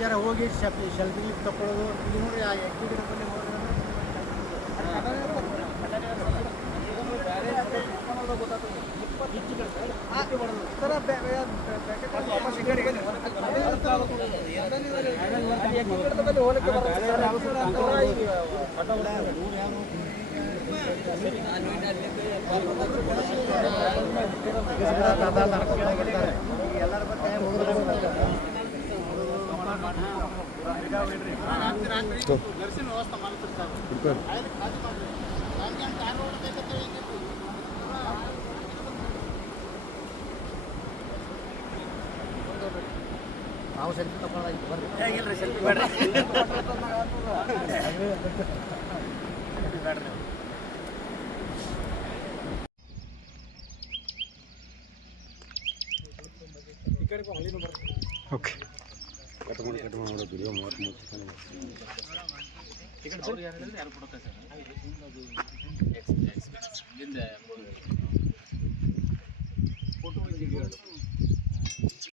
ಜರ ಹೋಗಿ selfie selfie ತಗೊಳ್ಳೋದು ಇಲ್ಲಿ ನೋಡ್ರಿ ಆ ಎಕ್ಕಿ ಗಿಡ ಬಲ್ಲಿ ಎಲ್ಲರ ಬಗ್ಗೆ ನಾವು ಸೆಲ್ಫಿ ತಗೊಳ್ಳೋದಾಗಿತ್ತು ಬರ್ರಿ. ಇಲ್ರಿ ಸೆಲ್ಫಿ ಬೇಡ್ರಿ. ಓಕೆ ಕಟ್ ಮಾಡಿ ಕಟ್ ಮಾಡಿ ಮೂವತ್ತು ಮೂವತ್ತ್ಮೂರು ಫೋಟೋ